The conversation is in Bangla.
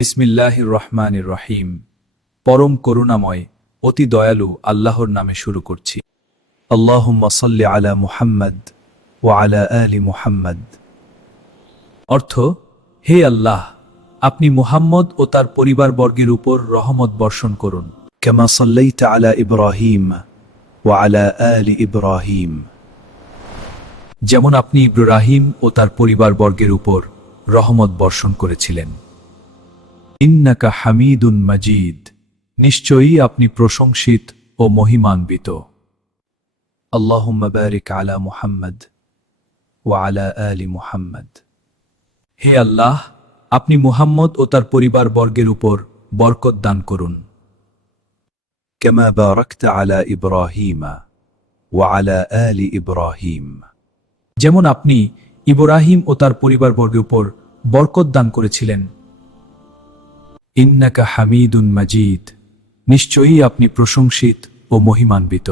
বিসমিল্লাহির রহমানির রহিম। পরম করুণাময় অতি দয়ালু আল্লাহর নামে শুরু করছি। আল্লাহুম্মা সাল্লি আলা মুহাম্মদ ওয়া আলা আলি মুহাম্মদ। অর্থ, হে আল্লাহ, আপনি মুহাম্মদ ও তার পরিবারবর্গের উপর রহমত বর্ষণ করুন। কামা সাল্লাইতা আলা ইব্রাহিম ওয়া আলা আলি ইব্রাহিম। যেমন আপনি ইব্রাহিম ও তার পরিবারবর্গের উপর রহমত বর্ষণ করেছিলেন। ইন্নাকা হামিদুন মাজিদ, নিশ্চয়ই আপনি প্রশংসিত ও মহিমান্বিত। আল্লাহুম্মা বারিক আলা মুহাম্মদ ওয়া আলা আলি মুহাম্মদ। হে আল্লাহ, আপনি মুহাম্মদ ও তার পরিবারবর্গের উপর বরকত দান করুন। কামা বারাকতা আলা ইব্রাহিম ওয়া আলা আলি ইব্রাহিম। যেমন আপনি ইব্রাহিম ও তার পরিবারবর্গের উপর বরকত দান করেছিলেন। ইন্নাকা হামিদুন মাজিদ, নিশ্চয়ই আপনি প্রশংসিত ও মহিমান্বিত।